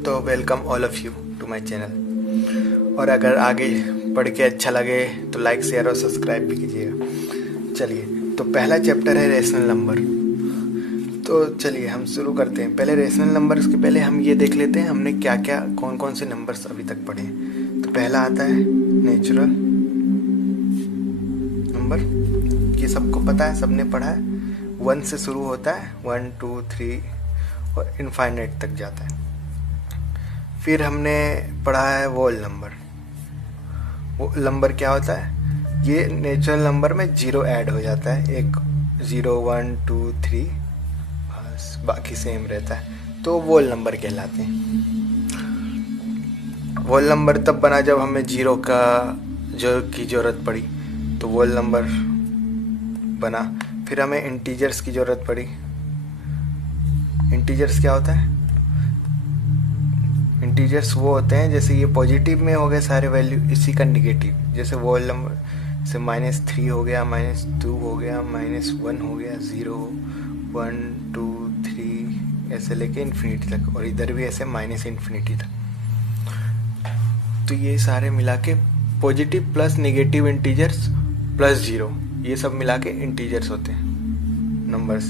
तो welcome all of you to my channel. और अगर आगे पढ़ के अच्छा लगे तो लाइक शेयर और सब्सक्राइब भी कीजिएगा। चलिए, तो पहला चैप्टर है रेशनल नंबर। तो चलिए हम शुरू करते हैं। पहले रेशनल नंबर्स के पहले हम ये देख लेते हैं हमने क्या क्या कौन कौन से नंबर्स अभी तक पढ़े हैं। तो पहला आता है नेचुरल नंबर। ये सबको पता है, सबने पढ़ा है। 1 से शुरू होता है, 1 2 3 और इनफाइनाइट तक जाता है। फिर हमने पढ़ा है वोल नंबर। वो नंबर क्या होता है? ये नेचुरल नंबर में 0 ऐड हो जाता है, एक 0 1 2 3 बस, बाकी सेम रहता है, तो वोल नंबर कहलाते हैं। वोल नंबर तब बना जब हमें 0 की ज़रूरत पड़ी, तो वोल नंबर बना। फिर हमें इंटीजर्स की ज़रूरत पड़ी। इंटीजर्स क्या होता है? इंटीजर्स वो होते हैं, जैसे ये पॉजिटिव में हो गए सारे वैल्यू, इसी का निगेटिव, जैसे वोल नंबर से -3 हो गया, -2 हो गया, -1 हो गया, 0 1 2 3 ऐसे लेके इन्फिनिटी तक, और इधर भी ऐसे -इन्फिनिटी तक। तो ये सारे मिला के positive plus negative integers plus 0, ये सब मिला के इंटीजर्स होते हैं numbers.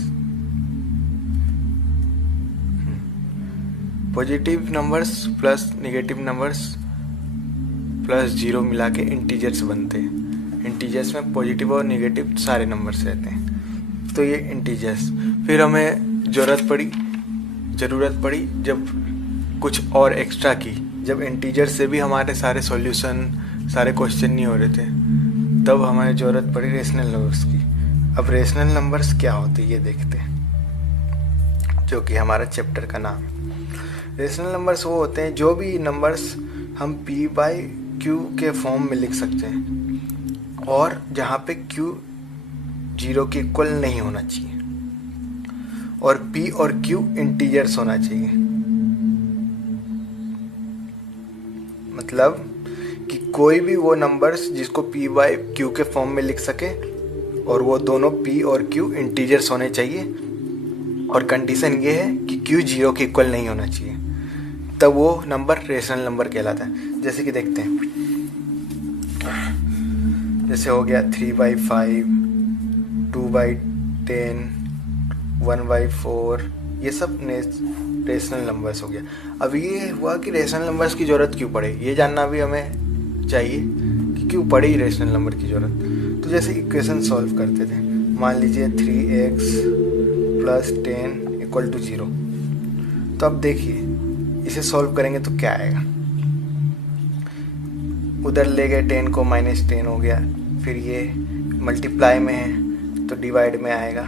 Positive numbers plus negative numbers plus 0 मिला के इंटीजर्स बनते हैं। इंटीजर्स में पॉजिटिव और निगेटिव सारे नंबर्स रहते हैं, तो ये इंटीजर्स। फिर हमें ज़रूरत पड़ी जब कुछ और एक्स्ट्रा की, जब इंटीजर्स से भी हमारे सारे सॉल्यूशन, सारे क्वेश्चन नहीं हो रहे थे, तब हमें ज़रूरत पड़ी रेशनल नंबर्स की। अब रेशनल नंबर्स क्या होते हैं ये देखते हैं, जो कि हमारा चैप्टर का नाम है। रेशनल नंबर्स वो होते हैं जो भी नंबर्स हम p/q के फॉर्म में लिख सकते हैं, और जहाँ पे q 0 के इक्वल नहीं होना चाहिए, और p और q इंटीजर्स होना चाहिए। मतलब कि कोई भी वो नंबर्स जिसको p/q के फॉर्म में लिख सके, और वो दोनों p और q इंटीजर्स होने चाहिए, और कंडीशन ये है कि q 0 के इक्वल नहीं होना चाहिए, तब वो नंबर रेशनल नंबर कहलाता है। जैसे कि देखते हैं, जैसे हो गया 3/5 2/10 1/4, ये सब रेशनल नंबर्स हो गया। अब ये हुआ कि रेशनल नंबर्स की ज़रूरत क्यों पड़े, ये जानना भी हमें चाहिए कि क्यों पड़ी रेशनल नंबर की ज़रूरत। तो जैसे इक्वेशन सॉल्व करते थे, मान लीजिए 3x + 10 = 0। तो अब देखिए इसे सॉल्व करेंगे तो क्या आएगा। उधर ले गए 10 को, -10 हो गया। फिर ये मल्टीप्लाई में है तो डिवाइड में आएगा,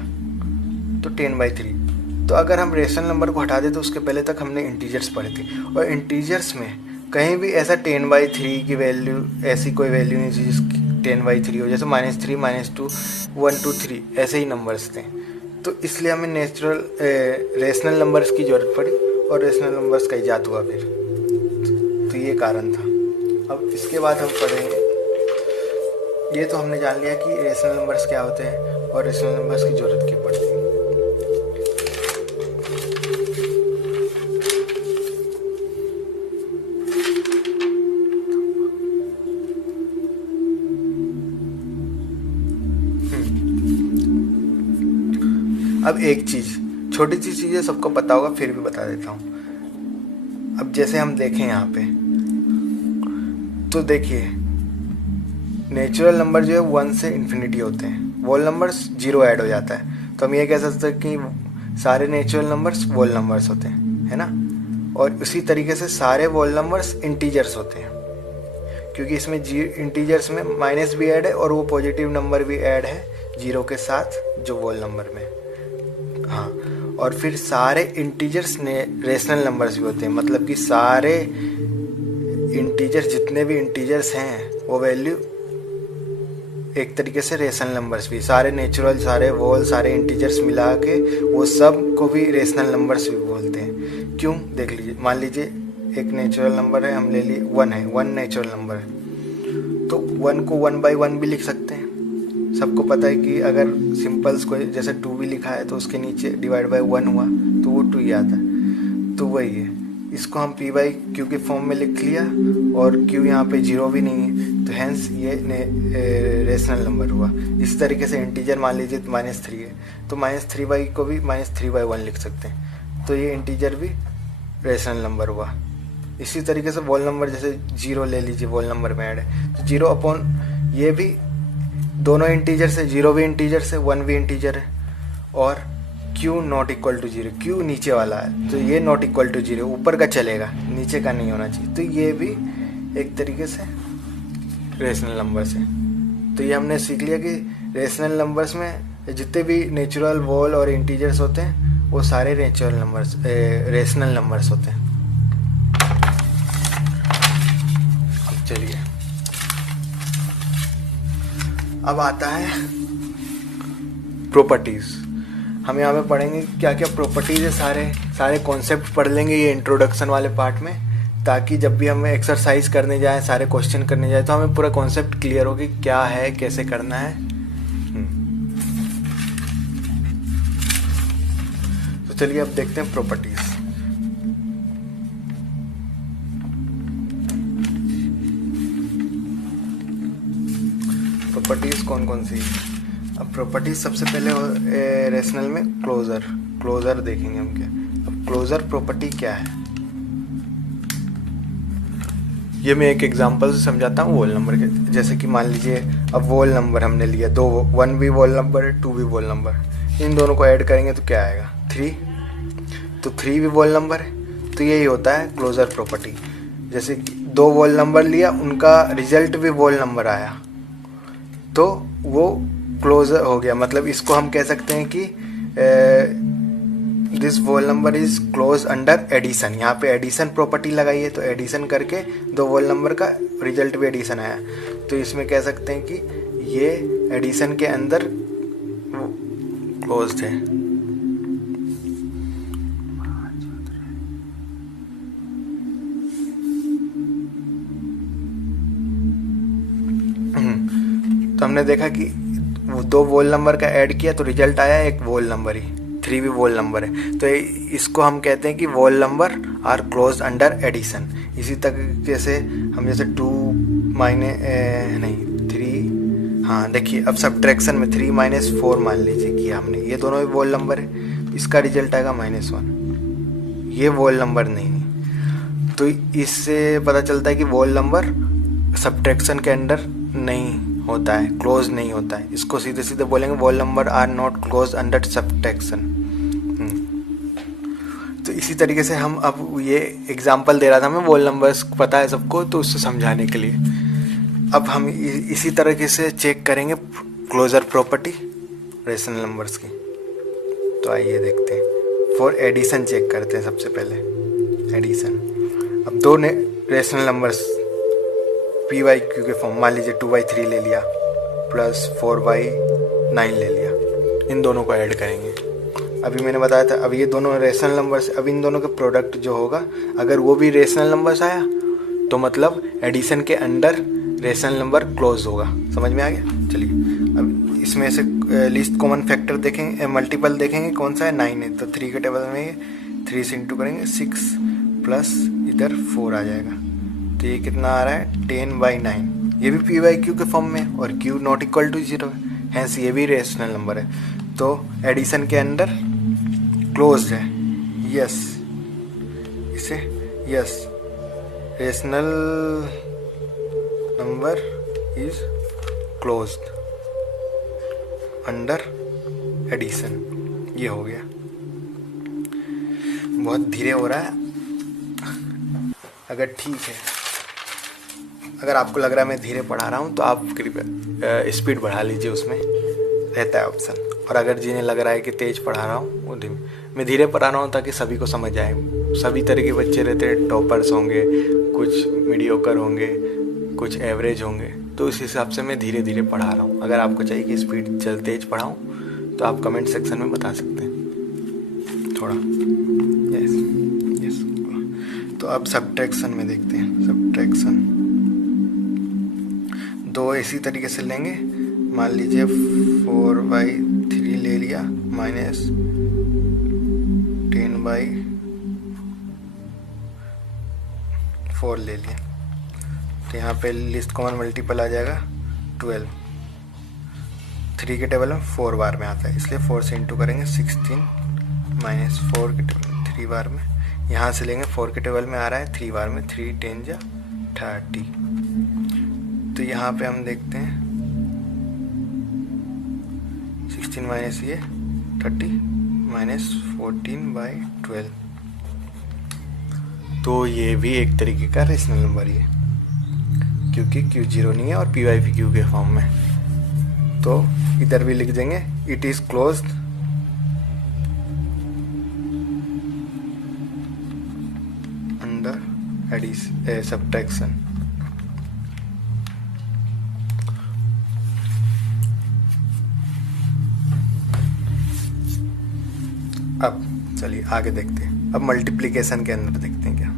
तो 10/3। तो अगर हम रेशनल नंबर को हटा दें तो उसके पहले तक हमने इंटीजर्स पढ़े थे, और इंटीजर्स में कहीं भी ऐसा 10/3 की वैल्यू, ऐसी कोई वैल्यू नहीं थी जिसकी 10/3 हो, जैसे -3 -2 1 2 3 ऐसे ही नंबर्स थे। तो इसलिए हमें रेशनल नंबर्स की ज़रूरत पड़ी, और रेशनल नंबर्स का इजाद हुआ फिर। तो ये कारण था। अब इसके बाद हम पढ़ेंगे, ये तो हमने जान लिया कि रेशनल नंबर्स क्या होते हैं और रेशनल नंबर्स की ज़रूरत क्यों पड़ती है। अब एक चीज़, छोटी सी चीज़ें सबको पता होगा, फिर भी बता देता हूँ। अब जैसे हम देखें यहाँ पे, तो देखिए नेचुरल नंबर जो है 1 से इन्फिनिटी होते हैं, वोल नंबर्स 0 ऐड हो जाता है, तो हम ये कह सकते हैं कि सारे नेचुरल नंबर्स वोल नंबर्स होते हैं, है ना। और उसी तरीके से सारे वोल नंबर्स इंटीजर्स होते हैं, क्योंकि इसमें इंटीजर्स में माइनस भी ऐड है, और वो पॉजिटिव नंबर भी ऐड है 0 के साथ जो वोल नंबर में। हाँ, और फिर सारे इंटीजर्स रेशनल नंबर्स भी होते हैं, मतलब कि सारे इंटीजर्स, जितने भी इंटीजर्स हैं वो वैल्यू एक तरीके से रेशनल नंबर्स भी, सारे नेचुरल, सारे वोल, सारे इंटीजर्स मिला के वो सब को भी रेशनल नंबर्स भी बोलते हैं। क्यों? देख लीजिए, मान लीजिए एक नेचुरल नंबर है, हम ले लिए 1 है, 1 नेचुरल नंबर है, तो 1 को 1/1 भी लिख सकते हैं। सबको पता है कि अगर सिंपल्स को जैसे 2 भी लिखा है तो उसके नीचे डिवाइड बाय 1 हुआ तो वो 2 ही आता है। तो वही है इसको हम पी बाई क्यू के फॉर्म में लिख लिया, और क्यू यहाँ पे 0 भी नहीं है, तो हैंस ये रेशनल नंबर हुआ। इसी तरीके से इंटीजर मान लीजिए -3 है, तो -3/, को भी -3/1 लिख सकते हैं, तो ये इंटीजर भी रेशनल नंबर हुआ। इसी तरीके से वोल नंबर, जैसे 0 ले लीजिए, वोल नंबर में ऐड है, तो 0 अपॉन ये भी दोनों इंटीजर से, 0 भी इंटीजर से, 1 भी इंटीजर है, और Q not equal to 0, Q नीचे वाला है, तो ये नॉट इक्वल टू 0, ऊपर का चलेगा, नीचे का नहीं होना चाहिए, तो ये भी एक तरीके से रेशनल नंबर्स है। तो ये हमने सीख लिया कि रेशनल नंबर्स में जितने भी नेचुरल, वोल और इंटीजर्स होते हैं वो सारे नेचुरल नंबर्स, रेशनल नंबर्स होते हैं। अब चलिए, अब आता है प्रॉपर्टीज। हम यहाँ पे पढ़ेंगे क्या क्या प्रॉपर्टीज है, सारे कॉन्सेप्ट पढ़ लेंगे ये इंट्रोडक्शन वाले पार्ट में, ताकि जब भी हम एक्सरसाइज करने जाएं, सारे क्वेश्चन करने जाएं, तो हमें पूरा कॉन्सेप्ट क्लियर हो कि क्या है, कैसे करना है। तो चलिए अब देखते हैं प्रॉपर्टीज। प्रॉपर्टीज कौन कौन सी? अब प्रॉपर्टीज सबसे पहले रेशनल में क्लोजर देखेंगे हम क्या। अब क्लोजर प्रॉपर्टी क्या है, ये मैं एक एग्जांपल से समझाता हूँ वोल नंबर के। जैसे कि मान लीजिए अब वोल नंबर हमने लिया, 1 भी वोल नंबर है, 2 भी वोल नंबर, इन दोनों को ऐड करेंगे तो क्या आएगा 3, तो 3 भी वोल नंबर है, तो यही होता है क्लोजर प्रॉपर्टी। जैसे कि 2 वोल नंबर लिया, उनका रिजल्ट भी वोल नंबर आया, तो वो क्लोजर हो गया। मतलब इसको हम कह सकते हैं कि this whole number is close under addition. यहाँ पे एडिशन प्रॉपर्टी लगाई है, तो एडिशन करके 2 वोल नंबर का रिजल्ट भी एडिशन आया, तो इसमें कह सकते हैं कि ये एडिशन के अंदर क्लोज्ड है। तो हमने देखा कि 2 वोल नंबर का ऐड किया तो रिजल्ट आया एक वोल नंबर ही, 3 भी वोल नंबर है, तो इसको हम कहते हैं कि whole number are closed under addition. इसी तरीके से हम जैसे 3, हाँ देखिए अब सब्ट्रैक्शन में 3 - 4 मान लीजिए कि हमने, ये दोनों भी वोल नंबर है, इसका रिजल्ट आएगा -1, ये वोल नंबर नहीं है। तो इससे पता चलता है कि वोल नंबर सब्ट्रैक्शन के अंदर नहीं होता है, क्लोज नहीं होता है। इसको सीधे सीधे बोलेंगे whole number are not closed under subtraction. तो इसी तरीके से हम, अब ये एग्जांपल दे रहा था मैं, वोल नंबर्स पता है सबको, तो उससे समझाने के लिए अब हम इसी तरीके से चेक करेंगे क्लोजर प्रॉपर्टी रेशनल नंबर्स की। तो आइए देखते हैं, फॉर एडिशन चेक करते हैं सबसे पहले एडिशन। अब 2 रेशनल नंबर्स p/q के फॉर्म, मान लीजिए 2/3 ले लिया प्लस 4/9 ले लिया, इन दोनों को ऐड करेंगे। अभी मैंने बताया था, अब ये दोनों रेशनल नंबर्स, अब इन दोनों का प्रोडक्ट जो होगा, अगर वो भी रेशनल नंबर्स आया तो मतलब एडिशन के अंडर रेशनल नंबर क्लोज होगा। समझ में आ गया? चलिए अब इसमें से लीस्ट कॉमन फैक्टर देखेंगे, मल्टीपल देखेंगे कौन सा है, 9 है, तो 3 के टेबल में 3 से इंटू करेंगे, 6 प्लस इधर 4 आ जाएगा, तो ये कितना आ रहा है 10/9। ये भी p/q के फॉर्म में, और q नॉट इक्वल टू 0 है, हैंस ये भी रेशनल नंबर है, तो एडिशन के अंदर क्लोज्ड है। यस, इसे yes, rational number is closed under addition. ये हो गया, बहुत धीरे हो रहा है, अगर ठीक है, अगर आपको लग रहा है मैं धीरे पढ़ा रहा हूँ तो आप कृपया स्पीड बढ़ा लीजिए, उसमें रहता है ऑप्शन। और अगर जिन्हें लग रहा है कि तेज़ पढ़ा रहा हूँ, वो मैं धीरे पढ़ा रहा हूँ ताकि सभी को समझ आए। सभी तरह के बच्चे रहते हैं, टॉपर्स होंगे, कुछ मीडियोकर होंगे, कुछ एवरेज होंगे, तो उस हिसाब से मैं धीरे धीरे पढ़ा रहा हूँ। अगर आपको चाहिए कि स्पीड तेज पढ़ाऊँ तो आप कमेंट सेक्शन में बता सकते हैं थोड़ा। यस। तो अब सब्ट्रैक्शन में देखते हैं। सब्ट्रैक्शन 2 इसी तरीके से लेंगे, मान लीजिए 4/3 ले लिया माइनस 10/9 4 ले लिया, तो यहाँ पे लिस्ट कॉमन मल्टीपल आ जाएगा 12। 3 के टेबल में 4 बार में आता है, इसलिए 4 से इंटू करेंगे 16 माइनस 4 के टेबल 3 बार में। यहाँ से लेंगे 4 के टेबल में आ रहा है 3 बार में, 3 10 जा 30। तो यहाँ पे हम देखते हैं 16 माइनस ये 30 माइनस 14/12। तो ये भी एक तरीके का रेशनल नंबर ही है, क्योंकि Q 0 नहीं है और P बाई Q के फॉर्म में। तो इधर भी लिख देंगे it is closed under subtraction. अब चलिए आगे देखते हैं। अब मल्टीप्लिकेशन के अंदर देखते हैं क्या।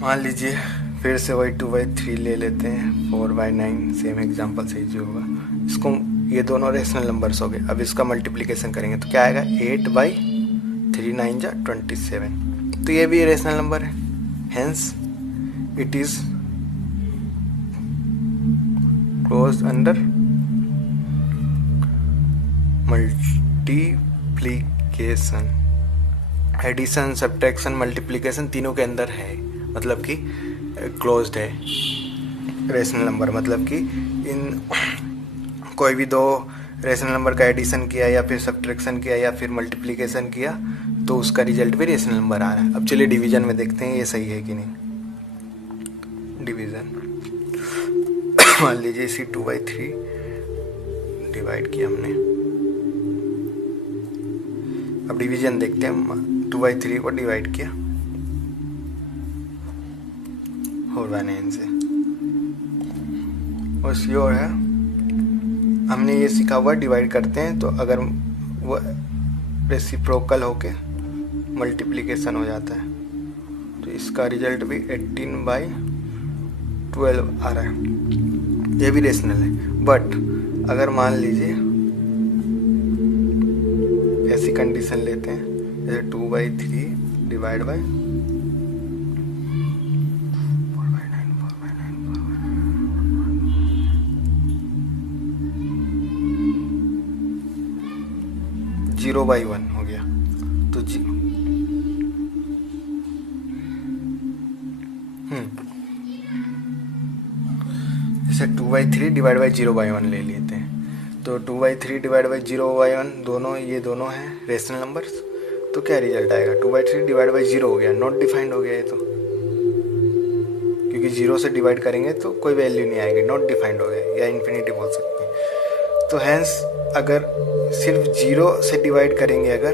मान लीजिए फिर से वही 2/3 ले लेते हैं, 4/9 सेम एग्जांपल से जो होगा। इसको ये दोनों रेशनल नंबर्स हो गए। अब इसका मल्टीप्लिकेशन करेंगे तो क्या आएगा 8/3 9 जा 27। तो ये भी रेशनल नंबर है, hence it is closed under multiplication. Addition subtraction multiplication तीनों के अंदर है, मतलब कि क्लोज्ड है रेशनल नंबर। मतलब कि इन कोई भी दो रेशनल नंबर का एडिशन किया या फिर सब्ट्रैक्शन किया या फिर मल्टीप्लिकेशन किया तो उसका रिजल्ट भी रेशनल नंबर आ रहा है। अब चलिए डिवीजन में देखते हैं ये सही है कि नहीं। डिवीजन मान लीजिए इसी 2/3 डिवाइड किया हमने। अब डिवीजन देखते हैं, 2/3 को डिवाइड किया 4/9 से। और श्योर है हमने ये सीखा हुआ डिवाइड करते हैं तो अगर वो रेसिप्रोकल होके मल्टीप्लिकेशन हो जाता है तो इसका रिजल्ट भी 18/12 आ रहा है। ये भी रेशनल है। बट अगर मान लीजिए ऐसी कंडीशन लेते हैं जैसे 2/3 डिवाइड बाय 0/1 हो गया तो जैसे 2/3 डिवाइड बाई 0/1 ले लेते हैं तो 2/3 डिवाइड बाई 0/1 दोनों ये दोनों हैं रेशनल नंबर्स। तो क्या रिजल्ट आएगा 2/3 डिवाइड बाई 0 हो गया, नॉट डिफाइंड हो गया ये तो, क्योंकि 0 से डिवाइड करेंगे तो कोई वैल्यू नहीं आएगी, नॉट डिफाइंड हो गया या इन्फिनिटी बोल सकते हैं। तो हैंस अगर सिर्फ 0 से डिवाइड करेंगे अगर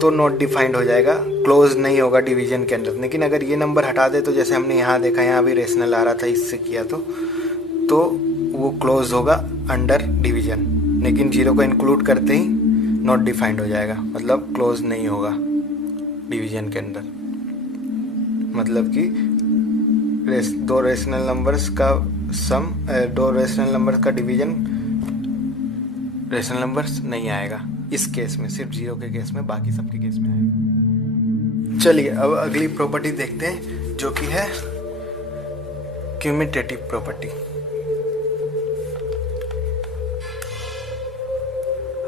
तो नॉट डिफाइंड हो जाएगा, क्लोज नहीं होगा डिवीजन के अंदर। लेकिन अगर ये नंबर हटा दे तो जैसे हमने यहाँ देखा, यहाँ भी रेशनल आ रहा था इससे किया तो वो क्लोज होगा अंडर डिवीजन। लेकिन 0 को इंक्लूड करते ही नॉट डिफाइंड हो जाएगा, मतलब क्लोज नहीं होगा डिवीजन के अंदर। मतलब कि दो रेशनल नंबर्स का सम, दो रेशनल नंबर्स का डिवीजन रेशनल नंबर्स नहीं आएगा इस केस में, सिर्फ 0 के केस में, बाकी सबके केस में आएगा। चलिए अब अगली प्रॉपर्टी देखते हैं जो कि है क्यूमिटेटिव प्रॉपर्टी।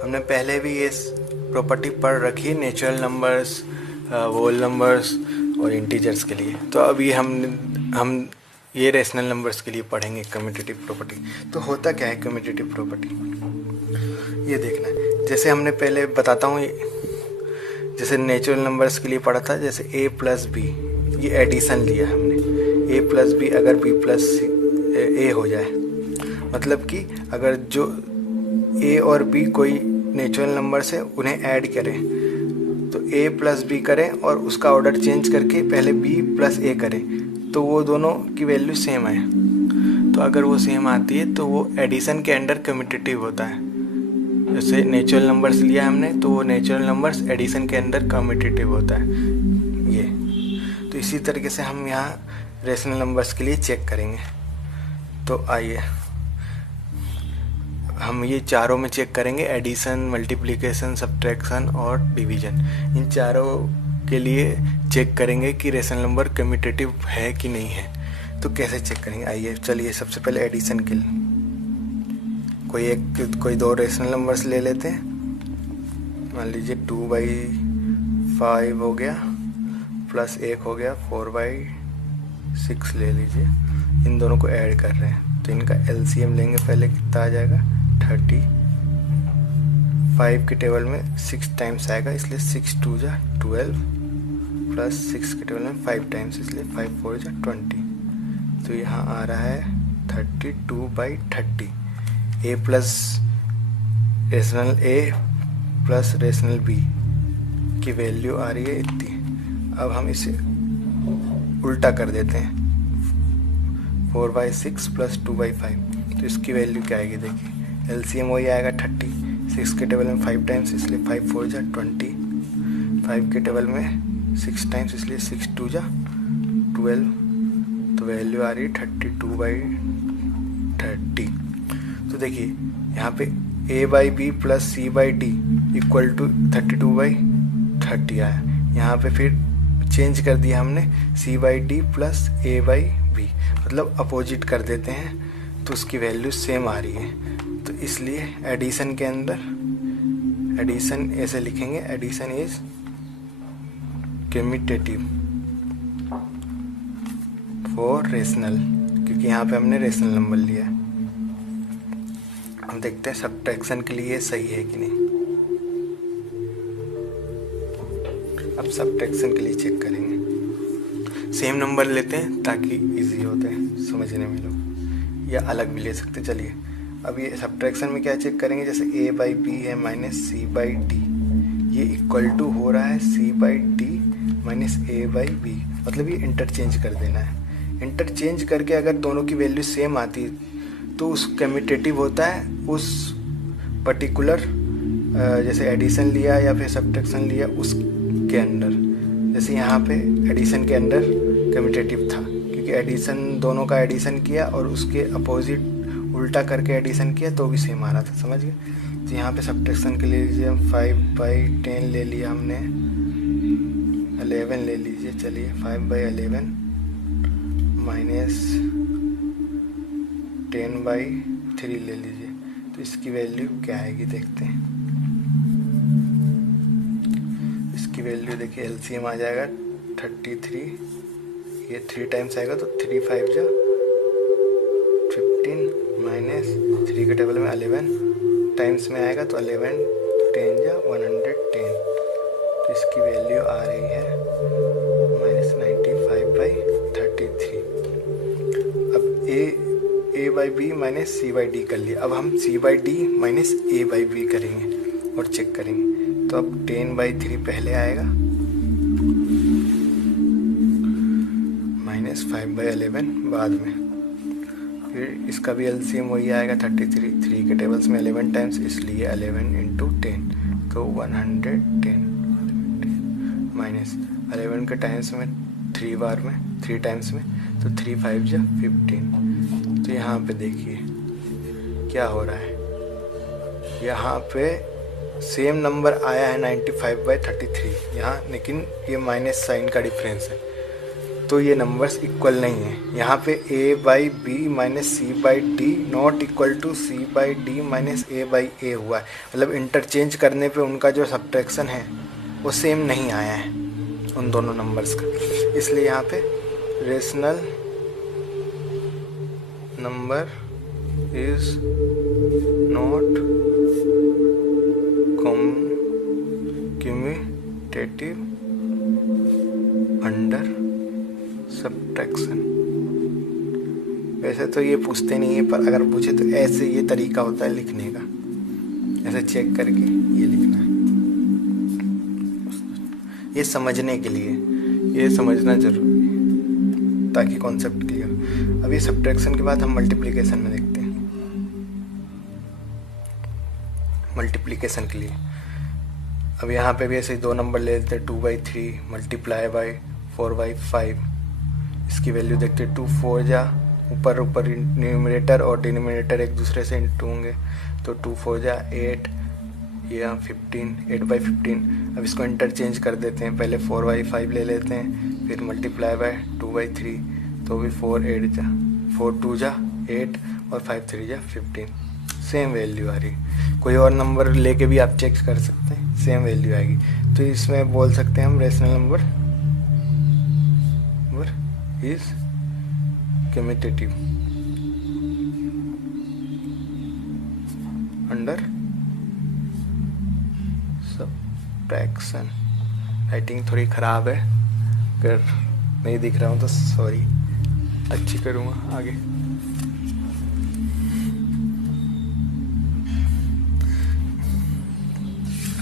हमने पहले भी ये प्रॉपर्टी पढ़ रखी है नेचुरल नंबर्स, होल नंबर्स और इंटीजर्स के लिए। तो अभी हम ये रेशनल नंबर्स के लिए पढ़ेंगे कम्यूटेटिव प्रॉपर्टी। तो होता क्या है कम्यूटेटिव प्रॉपर्टी, ये देखना है। जैसे हमने पहले बताता हूँ, जैसे नेचुरल नंबर्स के लिए पढ़ा था, जैसे a प्लस बी, ये एडिशन लिया हमने। a प्लस बी अगर b प्लस a हो जाए, मतलब कि अगर जो a और b कोई नेचुरल नंबर्स है उन्हें ऐड करें तो a प्लस बी करें और उसका ऑर्डर चेंज करके पहले b प्लस a करें तो वो दोनों की वैल्यू सेम आए। तो अगर वो सेम आती है तो वो एडिशन के अंडर कम्यूटेटिव होता है। जैसे नेचुरल नंबर्स लिया हमने तो वो नेचुरल नंबर्स एडिशन के अंदर कम्यूटेटिव होता है ये। तो इसी तरीके से हम यहाँ रेशनल नंबर्स के लिए चेक करेंगे। तो आइए हम ये चारों में चेक करेंगे, एडिशन, मल्टीप्लिकेशन, सब्ट्रैक्शन और डिवीजन। इन चारों के लिए चेक करेंगे कि रेशनल नंबर कम्यूटेटिव है कि नहीं है। तो कैसे चेक करेंगे, आइए चलिए सबसे पहले एडिशन के लिए कोई दो रेशनल नंबर्स ले लेते हैं। मान लीजिए 2/5 हो गया प्लस 1 हो गया 4/6 ले लीजिए। इन दोनों को ऐड कर रहे हैं तो इनका एलसीएम लेंगे पहले, कितना आ जाएगा 30। 5 के टेबल में 6 टाइम्स आएगा इसलिए 6 2 जा 12 प्लस 6 के टेबल में 5 टाइम्स इसलिए 5 4 जा 20। तो यहाँ आ रहा है 32/30। ए प्लस रेशनल ए प्लस रेशनल बी की वैल्यू आ रही है इतनी। अब हम इसे उल्टा कर देते हैं 4/6 प्लस 2/5। तो इसकी वैल्यू क्या आएगी, देखिए एलसीएम वही आएगा 30। 6 के टेबल में 5 टाइम्स इसलिए 5 4 जा 20। 5 के टेबल में 6 टाइम्स इसलिए 6 2 जा 12। तो वैल्यू आ रही है 32/30। तो देखिए यहाँ पे a/b plus c/d equal to 32/30 आया। यहाँ पे फिर चेंज कर दिया हमने c/d प्लस a/b, मतलब अपोजिट कर देते हैं तो उसकी वैल्यू सेम आ रही है। तो इसलिए एडिशन के अंदर एडिशन ऐसे लिखेंगे, addition is commutative for rational, क्योंकि यहाँ पे हमने रेशनल नंबर लिया है। हम देखते हैं सब्ट्रैक्शन के लिए सही है कि नहीं। अब सब्ट्रैक्शन के लिए चेक करेंगे, सेम नंबर लेते हैं ताकि इजी होते हैं समझने में लोग, या अलग भी ले सकते। चलिए अब ये सब्ट्रैक्शन में क्या चेक करेंगे, जैसे a/b है माइनस c/d, ये इक्वल टू हो रहा है c/d माइनस a/b, मतलब ये इंटरचेंज कर देना है। इंटरचेंज करके अगर दोनों की वैल्यू सेम आती है तो उस कम्यूटेटिव होता है उस पर्टिकुलर, जैसे एडिशन लिया या फिर सब्ट्रैक्शन लिया उसके अंदर। जैसे यहाँ पे एडिशन के अंदर कम्यूटेटिव था क्योंकि एडिशन दोनों का एडिशन किया और उसके अपोजिट उल्टा करके एडिशन किया तो भी सेम आ रहा था, समझ गए। तो यहाँ पे सब्ट्रैक्शन के लिए लीजिए 5/10 ले लिया हमने, 11 ले लीजिए। चलिए 5/11 माइनस 10/3 ले लीजिए। तो इसकी वैल्यू क्या आएगी देखते हैं। इसकी वैल्यू देखिए एलसीएम आ जाएगा 33, ये 3 टाइम्स आएगा तो 3 5 जा 15 माइनस 3 के टेबल में 11 टाइम्स में आएगा तो 11 10 जा 110। तो इसकी वैल्यू आ रही है -95/33। अब a/b माइनस c/d कर लिया। अब हम c/d माइनस a/b करेंगे और चेक करेंगे। तो अब 10/3 पहले आएगा माइनस 5/11 बाद में। फिर इसका भी एलसीएम वही आएगा 33। 3 के टेबल्स में 11 टाइम्स इसलिए 11 × 10 तो 110 माइनस 11 के टाइम्स में 3 बार में 3 टाइम्स में तो 3 5 जा 15। तो यहाँ पे देखिए क्या हो रहा है, यहाँ पे सेम नंबर आया है 95/33 यहाँ, लेकिन ये माइनस साइन का डिफरेंस है तो ये नंबर्स इक्वल नहीं है। यहाँ पे a/b minus c/d not equal to c/d minus a/a हुआ है, मतलब इंटरचेंज करने पे उनका जो सब्ट्रैक्शन है वो सेम नहीं आया है उन दोनों नंबर्स का। इसलिए यहाँ पे rational number is not commutative under subtraction. वैसे तो ये पूछते नहीं है, पर अगर पूछे तो ऐसे ये तरीका होता है लिखने का, ऐसे चेक करके ये लिखना है। ये समझने के लिए, ये समझना जरूरी है ताकि कॉन्सेप्ट क्लियर। अब ये सब्ट्रैक्शन के बाद हम मल्टीप्लिकेशन में देखते हैं। मल्टीप्लिकेशन के लिए अब यहाँ पे भी ऐसे 2 नंबर ले लेते हैं 2/3 मल्टीप्लाई बाई 4/5। इसकी वैल्यू देखते हैं 2 4 जा ऊपर न्यूमरेटर और डिनोमिनेटर एक दूसरे से इंटू होंगे तो 2 4 जा 8 ये हम 15 8/15। अब इसको इंटरचेंज कर देते हैं, पहले 4/5 ले लेते हैं, फिर मल्टीप्लाई बाय 2/3, तो भी 4 8 जा 4 2 जा 8 और 5 3 जा 15। सेम वैल्यू आ रही। कोई और नंबर लेके भी आप चेक कर सकते हैं, सेम वैल्यू आएगी। तो इसमें बोल सकते हैं हम rational number is commutative under subtraction. Writing थोड़ी ख़राब है, अगर नहीं दिख रहा हूँ तो सॉरी, अच्छी करूँगा आगे।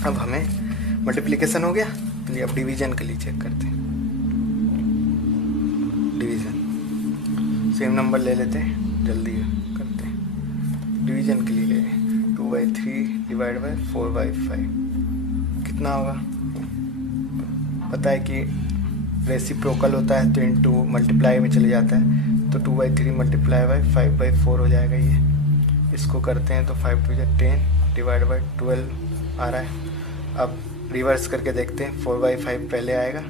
अब हमें मल्टीप्लिकेशन हो गया, चलिए अब डिवीजन के लिए चेक करते हैं। डिवीजन सेम नंबर ले लेते हैं, जल्दी करते हैं। डिवीजन के लिए 2/3 डिवाइड बाय 4/5 कितना होगा? पता है कि रेसिप्रोकल होता है तो इनटू मल्टीप्लाई में चले जाता है, तो 2/3 मल्टीप्लाई बाय 5/4 हो जाएगा। ये इसको करते हैं तो 5 2 10 डिवाइड बाय 12 आ रहा है। अब रिवर्स करके देखते हैं, 4/5 पहले आएगा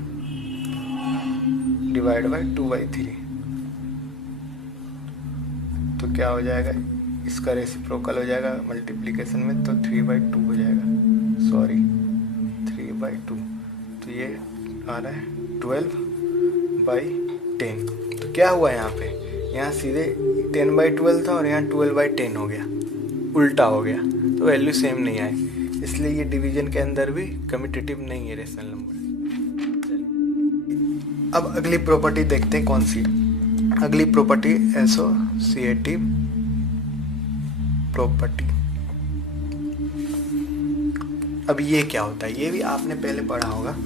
डिवाइड बाय 2/3, तो क्या हो जाएगा? इसका रेसिप्रोकल हो जाएगा मल्टीप्लिकेशन में, तो 3/2 हो जाएगा, सॉरी 3/2। तो ये आ रहा है 12/10। तो क्या हुआ यहाँ पे? यहाँ सीधे 10/12 था और यहाँ 12/10 हो गया, उल्टा हो गया, तो वैल्यू सेम नहीं आई। इसलिए ये डिवीजन के अंदर भी कम्यूटेटिव नहीं है रेशनल नंबर। अब अगली प्रॉपर्टी देखते हैं कौन सी। अगली प्रॉपर्टी एसोसिएटिव प्रॉपर्टी। अब ये क्या होता है, ये भी आपने पहले पढ़ा होगा।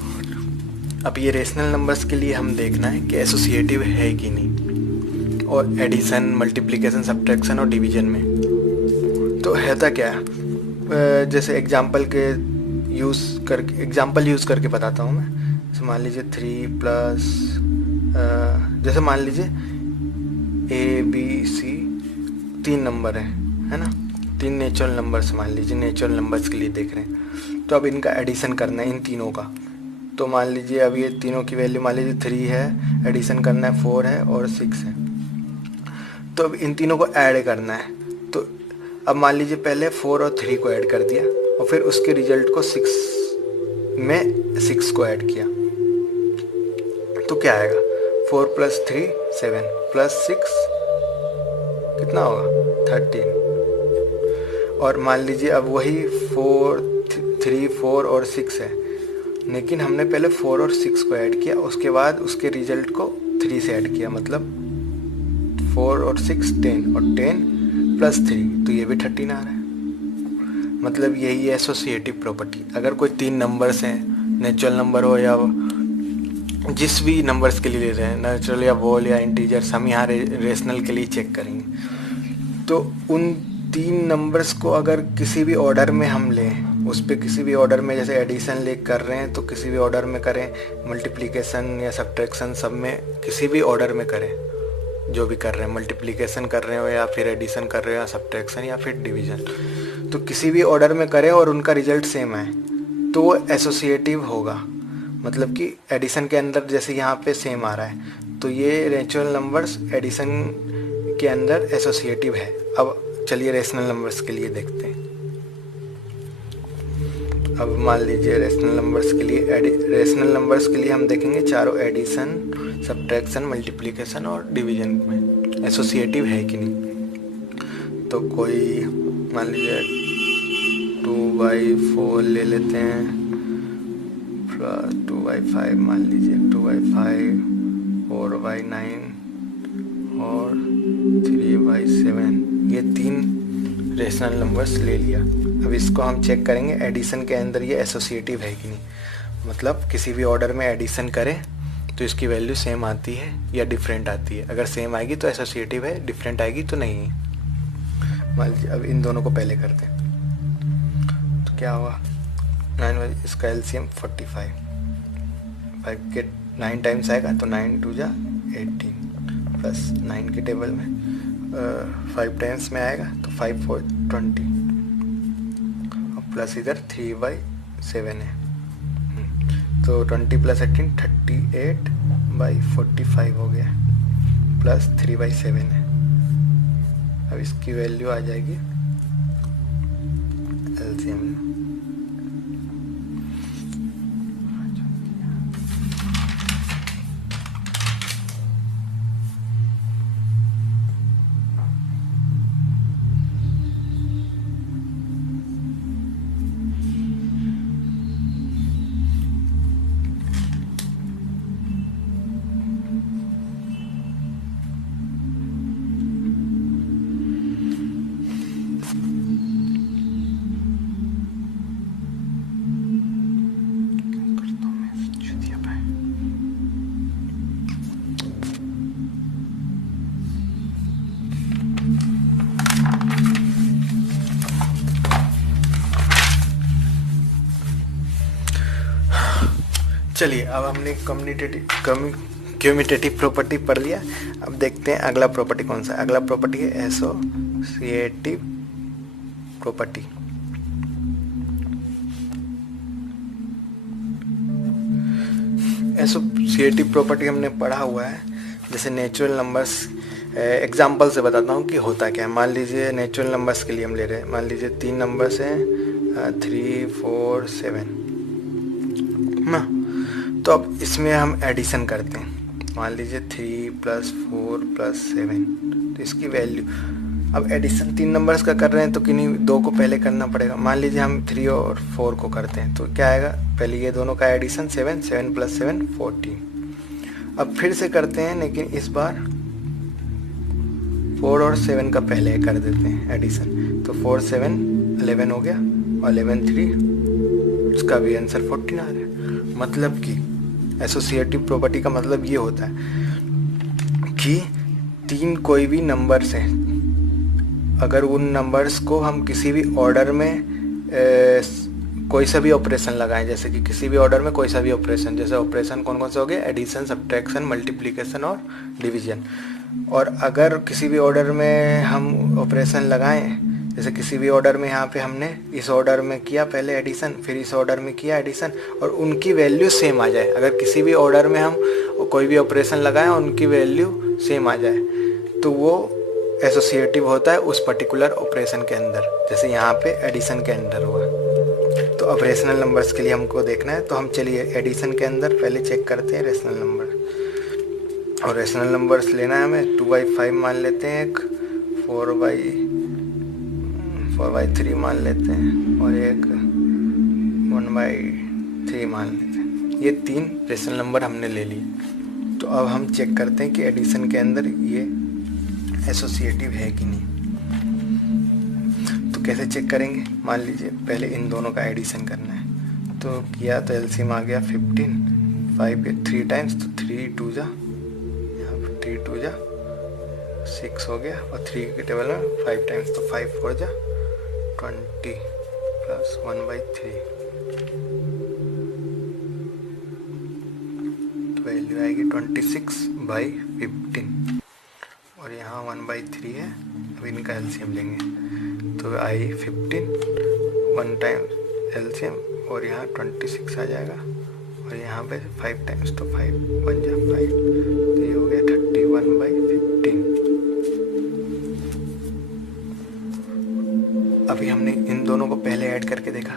अब ये रेशनल नंबर्स के लिए हम देखना है कि एसोसिएटिव है कि नहीं, और एडिशन, मल्टीप्लिकेशन, सब्ट्रैक्शन और डिवीजन में। तो है क्या है, जैसे एग्जाम्पल यूज़ करके बताता हूँ मैं। जैसे मान लीजिए 3 प्लस, जैसे मान लीजिए ABC 3 नंबर है ना, 3 नेचुरल नंबर्स मान लीजिए, नेचुरल नंबर्स के लिए देख रहे हैं। तो अब इनका एडिशन करना है, इन तीनों का। तो मान लीजिए अब ये तीनों की वैल्यू मान लीजिए 3 है, एडिशन करना है 4 है और 6 है। तो अब इन तीनों को ऐड करना है। तो अब मान लीजिए पहले 4 और 3 को ऐड कर दिया और फिर उसके रिजल्ट को 6 में 6 को ऐड किया, तो क्या आएगा? 4 + 3 7 + 6 कितना होगा? 13। और मान लीजिए अब वही 4 3 4 और 6 है, लेकिन हमने पहले 4 और 6 को ऐड किया, उसके बाद उसके रिजल्ट को 3 से ऐड किया, मतलब 4 और 6 10 और 10 + 3, तो ये भी 13 आ रहा है। मतलब यही है एसोसिएटिव प्रॉपर्टी। अगर कोई 3 नंबर्स हैं, नेचुरल नंबर हो या जिस भी नंबर्स के लिए ले रहे हैं, नेचुरल या वोल या इंटीजर्स, हम यहाँ रेशनल के लिए चेक करेंगे। तो उन 3 नंबर्स को अगर किसी भी ऑर्डर में हम लें, उस पर किसी भी ऑर्डर में, जैसे एडिशन ले कर रहे हैं तो किसी भी ऑर्डर में करें, मल्टीप्लिकेशन या सब्ट्रैक्शन सब में किसी भी ऑर्डर में करें, जो भी कर रहे हैं, मल्टीप्लिकेशन कर रहे हो या फिर एडिशन कर रहे हो या सब्ट्रैक्शन या फिर डिवीज़न, तो किसी भी ऑर्डर में करें और उनका रिजल्ट सेम आए तो वो एसोसिएटिव होगा। मतलब कि एडिशन के अंदर जैसे यहाँ पे सेम आ रहा है, तो ये नेचुरल नंबर्स एडिशन के अंदर एसोसिएटिव है। अब चलिए रेशनल नंबर्स के लिए देखते हैं। अब मान लीजिए रेशनल नंबर्स के लिए हम देखेंगे चारों एडिशन, सब्ट्रैक्शन, मल्टीप्लिकेशन और डिवीजन में एसोसिएटिव है कि नहीं। तो कोई मान लीजिए 2/4 ले लेते हैं, 2/5 मान लीजिए, 2/5, 4/9 और 3/7, ये 3 रेशनल नंबर्स ले लिया। अब इसको हम चेक करेंगे एडिशन के अंदर ये एसोसिएटिव है कि नहीं, मतलब किसी भी ऑर्डर में एडिशन करें तो इसकी वैल्यू सेम आती है या डिफरेंट आती है। अगर सेम आएगी तो एसोसिएटिव है, डिफरेंट आएगी तो नहीं है। मान लीजिए अब इन दोनों को पहले करते हैं, तो क्या हुआ? 9, इसका एलसीएम 45, 5 के 9 टाइम्स आएगा तो 9 2 जा 18 प्लस 9 के टेबल में 5 टाइम्स में आएगा तो 5 4 20 और प्लस इधर 3/7 है। तो 20 + 18 38/45 हो गया, प्लस 3/7 है। अब इसकी वैल्यू आ जाएगी एलसीएम में। चलिए, अब हमने कम्यूटेटिव प्रॉपर्टी पढ़ लिया। अब देखते हैं अगला प्रॉपर्टी कौन सा है। अगला प्रॉपर्टी है एसोसिएटिव प्रॉपर्टी। एसोसिएटिव प्रॉपर्टी हमने पढ़ा हुआ है। जैसे नेचुरल नंबर्स, एग्जाम्पल से बताता हूँ कि होता क्या है। मान लीजिए नेचुरल नंबर्स के लिए हम ले रहे हैं, मान लीजिए 3 नंबर्स हैं 3, 4, 7 ना। तो अब इसमें हम एडिशन करते हैं। मान लीजिए 3 + 4 + 7, तो इसकी वैल्यू, अब एडिशन 3 नंबर्स का कर रहे हैं तो किन्हीं 2 को पहले करना पड़ेगा। मान लीजिए हम 3 और 4 को करते हैं, तो क्या आएगा, पहले ये दोनों का एडिशन 7, 7 + 7 14। अब फिर से करते हैं, लेकिन इस बार 4 और 7 का पहले कर देते हैं एडिशन। तो 4 7 11 हो गया, और 11 3, उसका भी आंसर 14 आ रहा है। मतलब कि एसोसिएटिव प्रॉपर्टी का मतलब ये होता है कि 3 कोई भी नंबर्स हैं, अगर उन नंबर्स को हम किसी भी ऑर्डर में कोई सा भी ऑपरेशन लगाएं, जैसे कि किसी भी ऑर्डर में कोई सा भी ऑपरेशन, जैसे ऑपरेशन कौन कौन से हो गए, एडिशन, सब्ट्रैक्शन, मल्टीप्लिकेशन और डिवीजन। और अगर किसी भी ऑर्डर में हम ऑपरेशन लगाएं, जैसे किसी भी ऑर्डर में यहाँ पे हमने इस ऑर्डर में किया पहले एडिशन, फिर इस ऑर्डर में किया एडिशन, और उनकी वैल्यू सेम आ जाए, अगर किसी भी ऑर्डर में हम कोई भी ऑपरेशन लगाएं और उनकी वैल्यू सेम आ जाए, तो वो एसोसिएटिव होता है उस पर्टिकुलर ऑपरेशन के अंदर। जैसे यहाँ पे एडिशन के अंदर हुआ। तो अब रेशनल नंबर्स के लिए हमको देखना है, तो हम चलिए एडिशन के अंदर पहले चेक करते हैं रेशनल नंबर। और रेशनल नंबर्स लेना है हमें, 2/5 मान लेते हैं, एक 4/3 मान लेते हैं, और एक 1/3 मान लेते हैं। ये 3 रेशनल नंबर हमने ले लिए। तो अब हम चेक करते हैं कि एडिशन के अंदर ये एसोसिएटिव है कि नहीं। तो कैसे चेक करेंगे, मान लीजिए पहले इन दोनों का एडिशन करना है, तो किया तो एलसीएम आ गया 15, 5 के 3 टाइम्स, तो 3 2 जा, यहाँ पर 3 2 जा 6 हो गया, और 3 के टेबल में 5 टाइम्स, तो 5 4 जा 20 प्लस 1/3, तो वैल्यू आएगी 26/15। और यहाँ 1/3 है। अब इनका एलसीएम लेंगे, तो आई 15, 1 टाइम एलसीएम, और यहाँ 26 आ जाएगा, और यहाँ पे 5 टाइम्स, तो 5 1 जा 5, तो ये हो गया 31/15। अभी हमने इन दोनों को पहले ऐड करके देखा,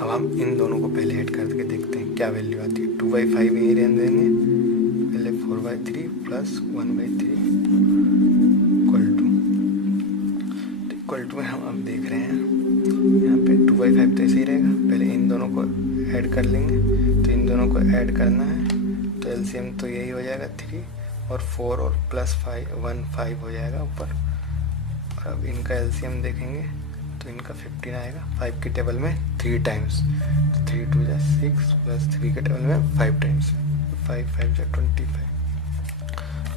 अब हम इन दोनों को पहले ऐड करके देखते हैं क्या वैल्यू आती है। 2/5 यही रहने देंगे, पहले 4/3 प्लस 1/3 इक्वल टू में हम अब देख रहे हैं यहाँ पे 2/5 तो ऐसे ही रहेगा। पहले इन दोनों को ऐड कर लेंगे, तो इन दोनों को ऐड करना है, तो एलसीएम तो यही हो जाएगा 3, और 4 और प्लस 5 1 5 हो जाएगा ऊपर। और अब इनका एलसीएम देखेंगे तो इनका 15 आएगा, 5 के टेबल में 3 टाइम्स, तो 3 2 जा 6, प्लस 3 के टेबल में 5 टाइम्स, 5 5 जा 25,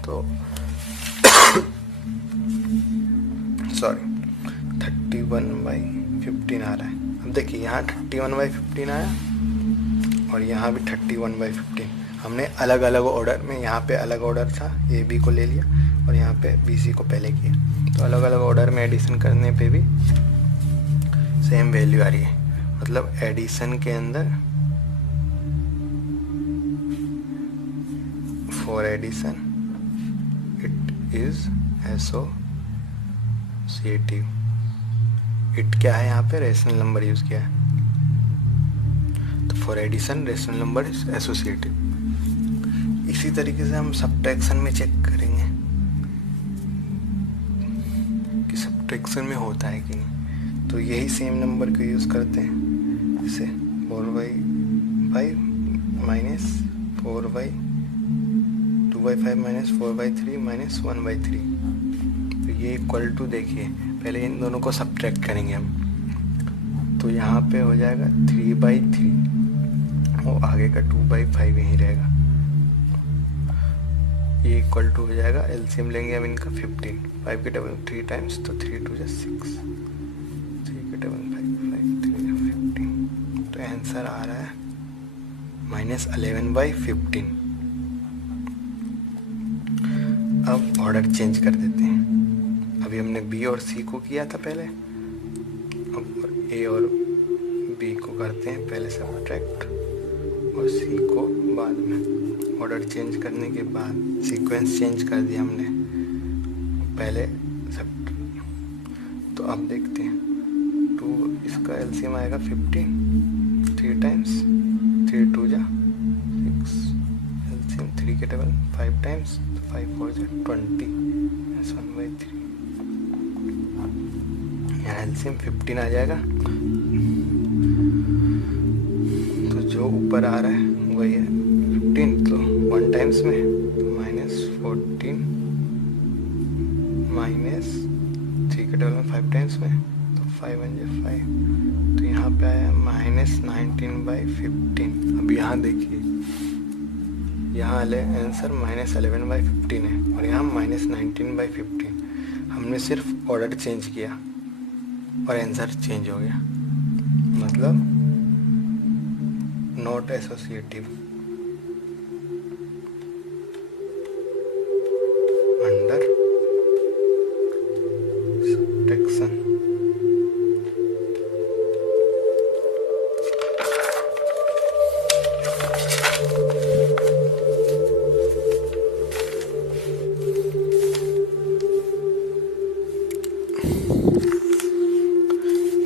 तो सॉरी 31/15 आ रहा है। अब देखिए यहाँ 31/15 आया, और यहाँ भी 31/15। हमने अलग अलग ऑर्डर में, यहाँ पे अलग ऑर्डर था, ए बी को ले लिया, और यहाँ पे बी सी को पहले किया, तो अलग अलग ऑर्डर में एडिशन करने पे भी सेम वैल्यू आ रही है। मतलब एडिशन के अंदर for addition it is associative. It क्या है यहाँ पे, रेशनल नंबर यूज किया है, तो for addition rational number is associative. इसी तरीके से हम सब्ट्रैक्शन में चेक करेंगे कि सब्ट्रैक्शन में होता है कि नहीं, तो यही सेम नंबर को यूज़ करते हैं। जैसे 4/5 माइनस 2/5 माइनस 4/3 माइनस 1/3, तो ये इक्वल टू, देखिए पहले इन दोनों को सब्ट्रैक्ट करेंगे हम, तो यहाँ पे हो जाएगा 3/3 और आगे का 2/5 यहीं रहेगा। ये इक्वल टू हो जाएगा, एलसीएम लेंगे हम इनका 15, 5 के डबल 3 टाइम्स, तो 3 2 जा 6, 3 के डबल 5, 5 3 जा 15, तो आंसर आ रहा है -11/15। अब ऑर्डर चेंज कर देते हैं। अभी हमने बी और सी को किया था पहले, अब ए और बी को करते हैं पहले सब्ट्रैक्ट और सी को बाद में। ऑर्डर चेंज करने के बाद सीक्वेंस चेंज कर दिया हमने पहले सब। तो अब देखते हैं 2, इसका एलसीएम आएगा 15, 3 टाइम्स 3 2 जा 6, एलसीएम 3 के डबल 5 टाइम्स, तो 5 4 जा 20 1/3, यहाँ एलसीएम 15 आ जाएगा। तो जो ऊपर आ रहा है वही है 15, तो 1 टाइम्स में तो -14 माइनस 3 के डबल में 5 टाइम्स में, तो 5 1 जा 5, तो यहाँ पे आया -19/15। अब यहाँ देखिए, यहाँ आंसर -11/15 है और यहाँ -19/15। हमने सिर्फ ऑर्डर चेंज किया और आंसर चेंज हो गया, मतलब नॉट एसोसिएटिव। Under subtraction.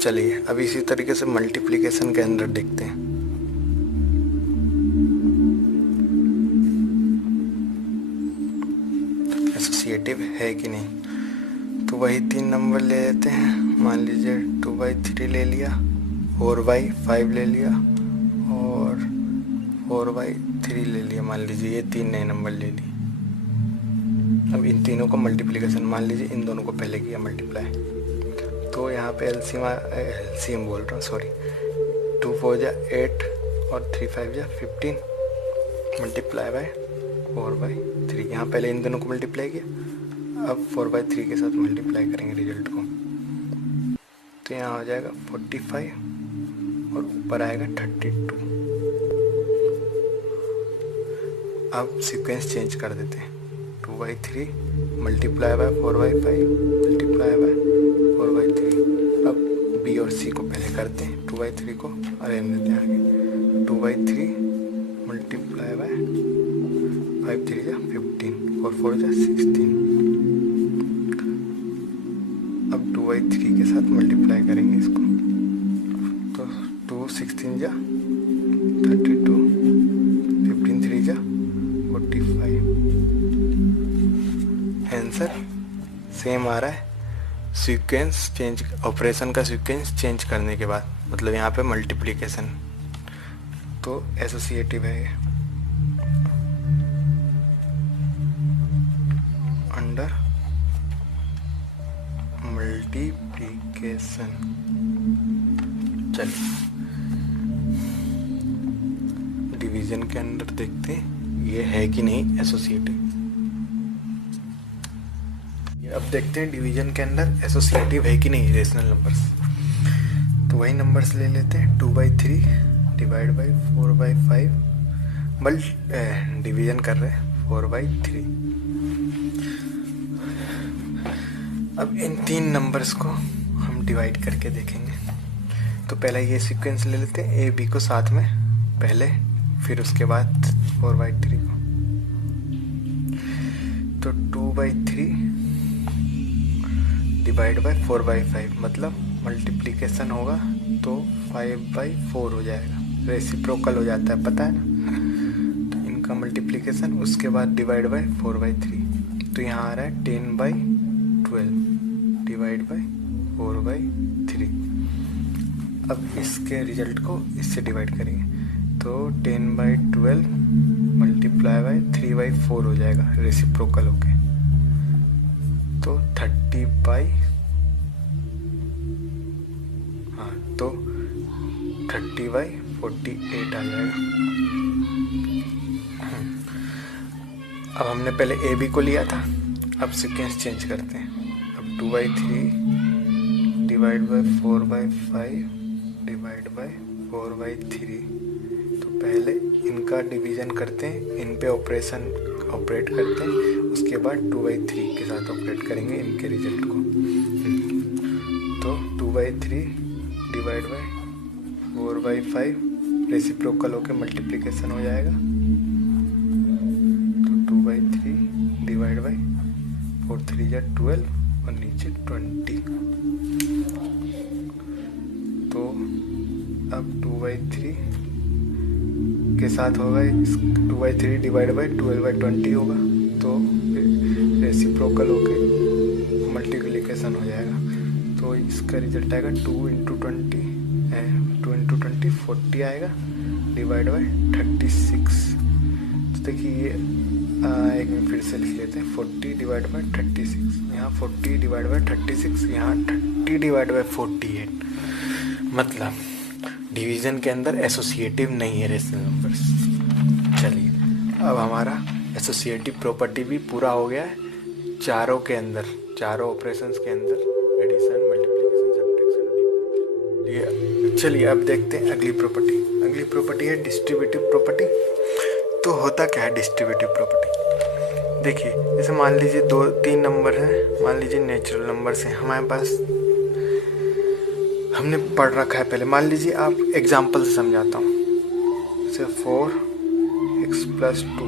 चलिए अब इसी तरीके से मल्टीप्लिकेशन के अंदर देखते हैं। एसोसिएटिव है कि नहीं, तो वही 3 नंबर ले लेते हैं। मान लीजिए 2/3 ले लिया, 4/5 ले लिया और 4/3 ले लिया। मान लीजिए ये 3 नए नंबर ले लिए। अब इन तीनों को मल्टीप्लिकेशन, मान लीजिए इन दोनों को पहले किया मल्टीप्लाई, तो यहाँ पे एलसीएम बोल रहा हूँ, सॉरी, 2 4 जा 8 और 3 5 जा 15 मल्टीप्लाई बाय 4/3। यहाँ पहले इन दोनों को मल्टीप्लाई किया, अब 4/3 के साथ मल्टीप्लाई करेंगे रिजल्ट को, तो यहाँ हो जाएगा 45 और ऊपर आएगा 32। अब सीक्वेंस चेंज कर देते हैं, 2/3 मल्टीप्लाई बाय 4/5 मल्टीप्लाई बाय 4/3। अब बी और सी को पहले करते हैं, 2/3 को अरेंज देते हैं आगे, 2/3 मल्टीप्लाई बाय 5 3 जा 15 और 4 जा 16। अब 2/3 के साथ मल्टीप्लाई करेंगे इसको, तो 2 16 जा 32, 15 3 जा 45। आंसर सेम आ रहा है सीक्वेंस चेंज, ऑपरेशन का सीक्वेंस चेंज करने के बाद, मतलब यहाँ पे मल्टीप्लिकेशन, तो एसोसिएटिव है ये। Under multiplication. चलिए डिवीजन के अंदर देखते हैं ये है कि नहीं एसोसिएटिव। अब देखते हैं डिवीजन के अंदर एसोसिएटिव है कि नहीं रेशनल नंबर्स। तो वही नंबर्स ले लेते हैं, 2/3 डिवाइड बाई 4/5, डिवीजन कर रहे हैं 4/3। अब इन 3 नंबर्स को हम डिवाइड करके देखेंगे तो पहले ये सीक्वेंस ले लेते हैं, ए बी को साथ में पहले, फिर उसके बाद 4/3 को। तो 2/3 डिवाइड बाय 4/5 मतलब मल्टीप्लिकेशन होगा तो 5/4 हो जाएगा, रेसिप्रोकल हो जाता है, पता है ना। तो इनका मल्टीप्लिकेशन, उसके बाद डिवाइड बाय 4/3, तो यहाँ आ रहा है 10/12 डिवाइड बाय 4/3। अब इसके रिजल्ट को इससे डिवाइड करेंगे तो 10/12 मल्टीप्लाई बाय 3/4 हो जाएगा रेसिप्रोकल होके, तो 30/48 आ जाएगा। अब हमने पहले ए बी को लिया था, अब सीक्वेंस चेंज करते हैं। अब 2/3 डिवाइड बाय 4/5 डिवाइड बाय 4/3, तो पहले इनका डिवीज़न करते हैं, इन पे ऑपरेट करते हैं, उसके बाद 2/3 के साथ ऑपरेट करेंगे इनके रिजल्ट को। तो 2/3 डिवाइड बाय 4/5 रेसिप्रोकल होकर मल्टीप्लिकेशन हो जाएगा, तो 2/3 डिवाइड बाय 4 3 या 12 और नीचे 20। तो अब 2/3 के साथ होगा 2/3 डिवाइड बाय 12/20 होगा, तो रेसिप्रोकल होके मल्टीप्लिकेशन हो जाएगा। तो इसका रिजल्ट आएगा 2 × 20 40 आएगा डिवाइड बाय 36। तो देखिए ये एक में फिर से लिख लेते हैं, 40 डिवाइड बाय 36, यहाँ 40 डिवाइड बाय 36, यहाँ 30 डिवाइड बाय 48। मतलब डिवीज़न के अंदर एसोसिएटिव नहीं है रेशनल नंबर्स। चलिए अब हमारा एसोसिएटिव प्रॉपर्टी भी पूरा हो गया है चारों के अंदर, चारों ऑपरेशंस के अंदर, एडिशन, मल्टीप्लिकेशन, सब्ट्रैक्शन। चलिए अब देखते हैं अगली प्रॉपर्टी। अगली प्रॉपर्टी है डिस्ट्रीब्यूटिव प्रॉपर्टी। तो होता क्या है डिस्ट्रीब्यूटिव प्रॉपर्टी? देखिए जैसे मान लीजिए 2-3 नंबर हैं, मान लीजिए नेचुरल नंबर्स हैं हमारे पास, हमने पढ़ रखा है पहले। मान लीजिए आप एग्जाम्पल से समझाता हूँ, जैसे 4x+2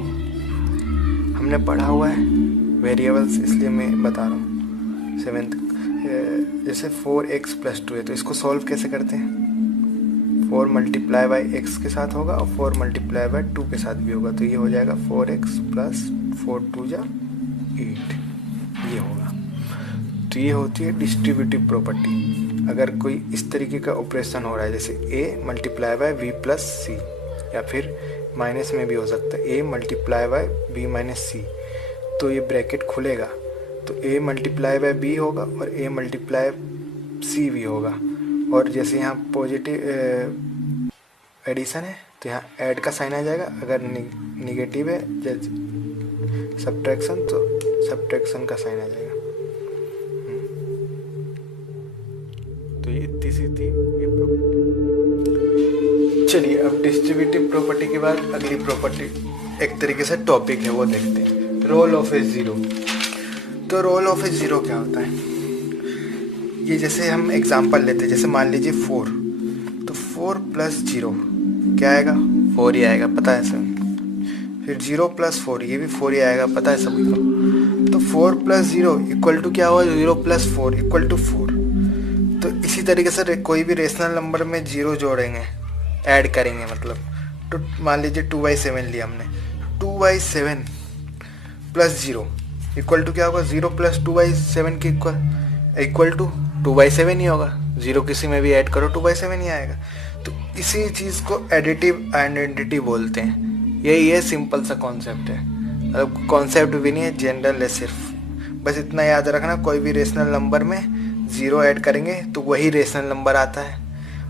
हमने पढ़ा हुआ है वेरिएबल्स, इसलिए मैं बता रहा हूँ। 7th जैसे 4x+2 है तो इसको सॉल्व कैसे करते हैं? 4 मल्टीप्लाई बाई x के साथ होगा और 4 मल्टीप्लाई बाई 2 के साथ भी होगा, तो ये हो जाएगा 4x + 4 2 = 8, ये होगा। तो ये होती है डिस्ट्रीब्यूटिव प्रॉपर्टी। अगर कोई इस तरीके का ऑपरेशन हो रहा है, जैसे a multiply by b + c, या फिर माइनस में भी हो सकता है a multiply by b - c, तो ये ब्रैकेट खुलेगा तो a मल्टीप्लाई बाय b होगा और a मल्टीप्लाई c भी होगा। और जैसे यहाँ पॉजिटिव एडिशन है तो यहाँ ऐड का साइन आ जाएगा, अगर निगेटिव है जैसे सब्ट्रैक्शन तो सब्ट्रैक्शन का साइन आ जाएगा। तो ये इतनी सी थी ये प्रॉपर्टी। चलिए अब डिस्ट्रीब्यूटिव प्रॉपर्टी के बाद अगली प्रॉपर्टी एक तरीके से टॉपिक है, वो देखते हैं, रोल ऑफ ए ज़ीरो। तो रोल ऑफ ए ज़ीरो क्या होता है? ये जैसे हम एग्जांपल लेते हैं, जैसे मान लीजिए 4, तो 4 + 0 क्या आएगा? 4 ही आएगा, पता है सभी। फिर 0 + 4, ये भी 4 ही आएगा, पता है सभी को। तो 4 + 0 = क्या हुआ? 0 + 4 = 4। तो इसी तरीके से कोई भी रेशनल नंबर में 0 जोड़ेंगे, ऐड करेंगे मतलब। तो मान लीजिए 2/7 लिया हमने, 2/7 + 0 = क्या होगा? 0 + 2/7 के इक्वल टू 2/7 ही होगा। 0 किसी में भी ऐड करो 2/7 ही आएगा। तो इसी चीज़ को एडिटिव आइडेंटिटी बोलते हैं। यही है, सिंपल सा कॉन्सेप्ट है, मतलब कॉन्सेप्ट भी नहीं है, जनरल है सिर्फ। बस इतना याद रखना, कोई भी रेशनल नंबर में 0 ऐड करेंगे तो वही रेशनल नंबर आता है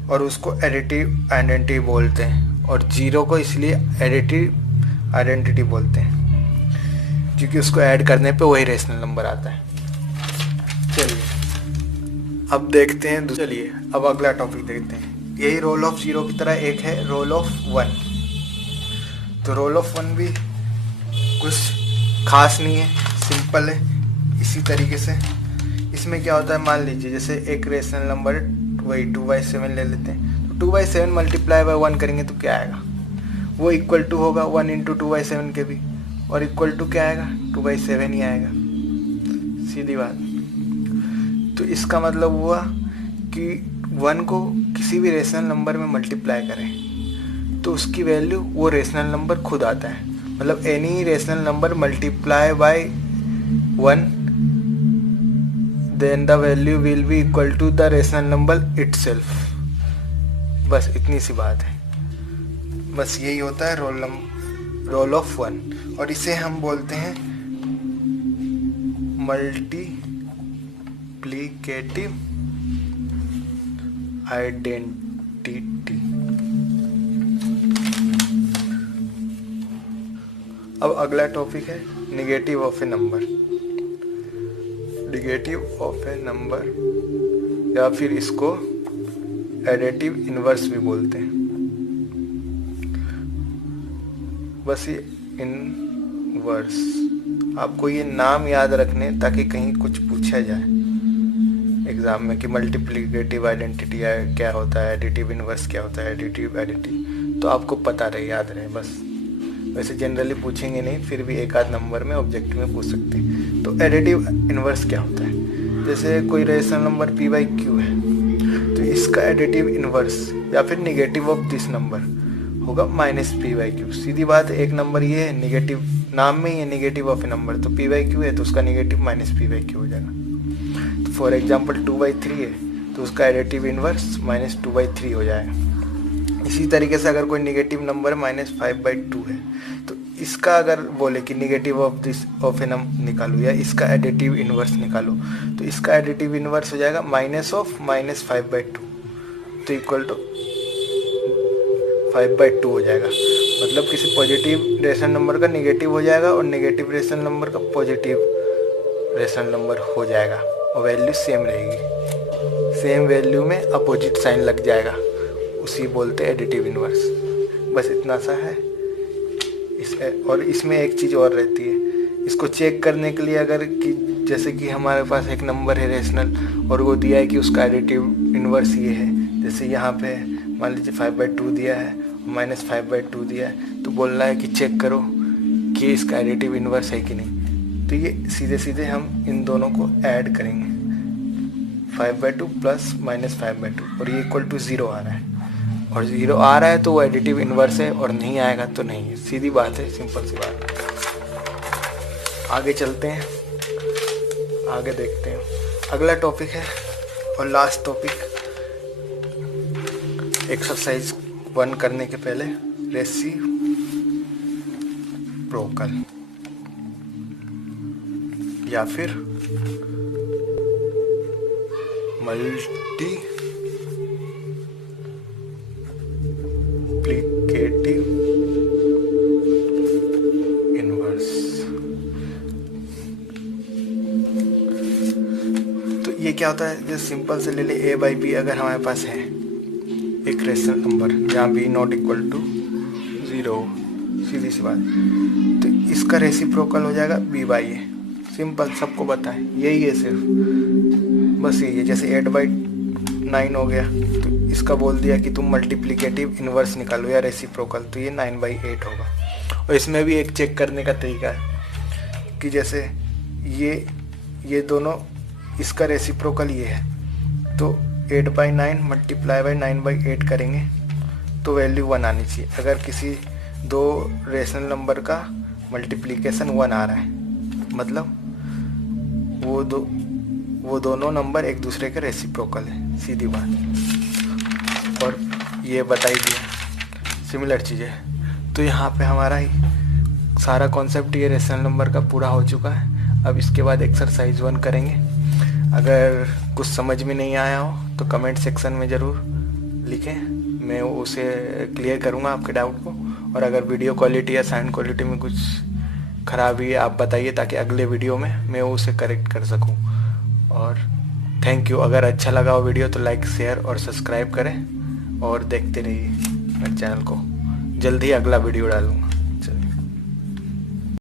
और उसको एडिटिव आइडेंटिटी बोलते हैं। और 0 को इसलिए एडिटिव आइडेंटिटी बोलते हैं क्योंकि उसको ऐड करने पे वही रेशनल नंबर आता है। चलिए अब देखते हैं, चलिए अब अगला टॉपिक देखते हैं। यही रोल ऑफ 0 की तरह एक है रोल ऑफ 1। तो रोल ऑफ 1 भी कुछ खास नहीं है, सिंपल है। इसी तरीके से इसमें क्या होता है, मान लीजिए जैसे एक रेशनल नंबर वही 2/7 ले लेते हैं। तो 2/7 मल्टीप्लाई बाय 1 करेंगे तो क्या आएगा, वो इक्वल टू होगा 1 इंटू 2/7 के भी, और इक्वल टू क्या आएगा 2/7 ही आएगा, सीधी बात। तो इसका मतलब हुआ कि 1 को किसी भी रेशनल नंबर में मल्टीप्लाई करें तो उसकी वैल्यू वो रेशनल नंबर खुद आता है। मतलब any rational number multiply by 1 then the value will be equal to the rational number itself। बस इतनी सी बात है, बस यही होता है रोल ऑफ 1, और इसे हम बोलते हैं मल्टीप्लिकेटिव आइडेंटिटी। अब अगला टॉपिक है negative of A number. Negative of A number या फिर इसको एडिटिव इनवर्स भी बोलते हैं। बस ये इनवर्स, आपको ये नाम याद रखने ताकि कहीं कुछ पूछा जाए एग्जाम में कि मल्टीप्लिकेटिव आइडेंटिटी क्या होता है, एडिटिव इनवर्स क्या होता है, एडिटिव आइडेंटिटी, तो आपको पता रहे, याद रहे बस। वैसे जनरली पूछेंगे नहीं, फिर भी एक आध नंबर में ऑब्जेक्ट में पूछ सकते हैं। तो एडिटिव इनवर्स क्या होता है, जैसे कोई रेशनल नंबर p/q है तो इसका एडिटिव इनवर्स या फिर नेगेटिव ऑफ दिस नंबर होगा -p/q। सीधी बात है, एक नंबर ये है नेगेटिव, नाम में ही है नेगेटिव ऑफ ए नंबर, तो p/q है तो उसका नेगेटिव -p/q हो जाएगा। तो फॉर एग्जाम्पल 2/3 है तो उसका एडिटिव इनवर्स -2/3 हो जाएगा। इसी तरीके से अगर कोई नेगेटिव नंबर -5/2 है तो इसका अगर बोले कि negative of this of A number निकालो या इसका एडिटिव इनवर्स निकालो, तो इसका एडिटिव इनवर्स हो जाएगा -5/2, तो इक्वल टू 5/2 हो जाएगा। मतलब किसी पॉजिटिव रेशनल नंबर का नेगेटिव हो जाएगा और नेगेटिव रेशनल नंबर का पॉजिटिव रेशनल नंबर हो जाएगा, और वैल्यू सेम रहेगी, सेम वैल्यू में अपोजिट साइन लग जाएगा, उसी बोलते हैं एडिटिव इनवर्स। बस इतना सा है और इसमें एक चीज़ और रहती है, इसको चेक करने के लिए अगर कि जैसे कि हमारे पास एक नंबर है रेशनल और वो दिया है कि उसका एडिटिव इनवर्स ये है, जैसे यहाँ पे मान लीजिए 5/2 दिया है -5/2 दिया है, तो बोल रहा है कि चेक करो कि इसका एडिटिव इनवर्स है कि नहीं। तो ये सीधे सीधे हम इन दोनों को ऐड करेंगे, 5/2 प्लस -5/2, और ये इक्वल टू 0 आ रहा है, और 0 आ रहा है तो वो एडिटिव इनवर्स है, और नहीं आएगा तो नहीं है। सीधी बात है, सिंपल सी बात है। आगे चलते हैं, आगे देखते हैं। अगला टॉपिक है और लास्ट टॉपिक, एक्सरसाइज 1 करने के पहले रेसिप्रोकल या फिर मल्टीप्लिकेटिव इनवर्स। तो ये क्या होता है, जैसे सिंपल से ले ले a/b अगर हमारे पास है एक रेशनल नंबर जहाँ b ≠ = 0, सीधी सी बात, तो इसका रेसिप्रोकल हो जाएगा b/a। सिंपल, सबको पता है, यही है सिर्फ, बस यही है। जैसे 8/9 हो गया तो इसका बोल दिया कि तुम मल्टीप्लिकेटिव इनवर्स निकालो या रेसिप्रोकल, तो ये 9/8 होगा। और इसमें भी एक चेक करने का तरीका है कि जैसे ये दोनों, इसका रेसिप्रोकल ये है, तो 8/9 मल्टीप्लाई बाय 9/8 करेंगे तो वैल्यू 1 आनी चाहिए। अगर किसी दो रेशनल नंबर का मल्टीप्लिकेशन 1 आ रहा है, मतलब वो दोनों नंबर एक दूसरे के रेसिप्रोकल है, सीधी बात। और ये बताई दिया सिमिलर चीज़ें। तो यहाँ पे हमारा ही सारा कॉन्सेप्ट ये रेशनल नंबर का पूरा हो चुका है। अब इसके बाद एक्सरसाइज 1 करेंगे। अगर कुछ समझ में नहीं आया हो तो कमेंट सेक्शन में ज़रूर लिखें, मैं उसे क्लियर करूँगा आपके डाउट को। और अगर वीडियो क्वालिटी या साउंड क्वालिटी में कुछ खराबी है आप बताइए, ताकि अगले वीडियो में मैं उसे करेक्ट कर सकूं। और थैंक यू। अगर अच्छा लगा हो वीडियो तो लाइक, शेयर और सब्सक्राइब करें और देखते रहिए मेरे चैनल को। जल्दी अगला वीडियो डालूँगा।